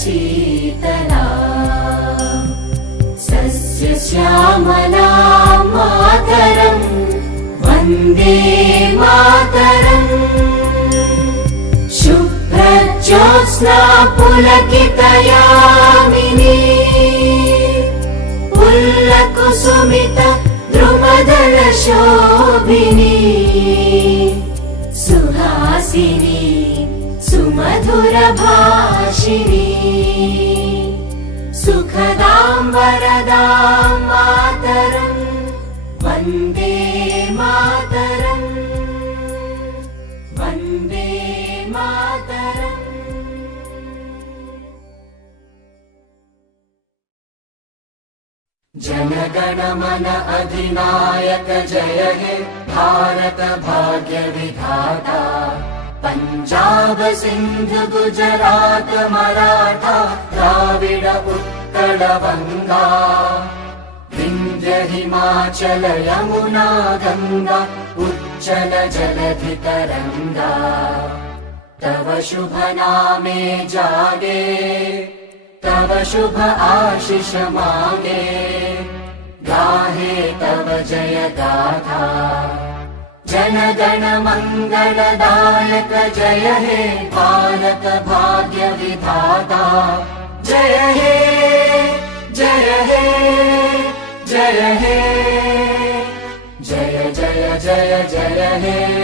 शीतला सस्यश्यामला मातरम् वन्दे मातरम् शुभ्रज्योत्स्ना पुलकितयामिनी पुल्लकुसुमित द्रुमदलशोभिनी सुहासिनी सुमधुरभाषिणी सुखदां वरदां मातरम् वन्दे मातरम् वन्दे मातरम्। जनगण मन अधिनायक जय हे भारत भाग्य विधाता पंजाब सिंध गुजरात मराठा द्राविड उत्कल वंगा विंध्य हिमाचल यमुना गंगा उच्चल जलधि तरंगा तव शुभ नामे जागे तव शुभ आशीष मांगे गाहे तव जय गाथा जन गण मंगलदायक जय हे भारत भाग्य विधाता जय हे जय हे जय हे जय जय जय जय हे।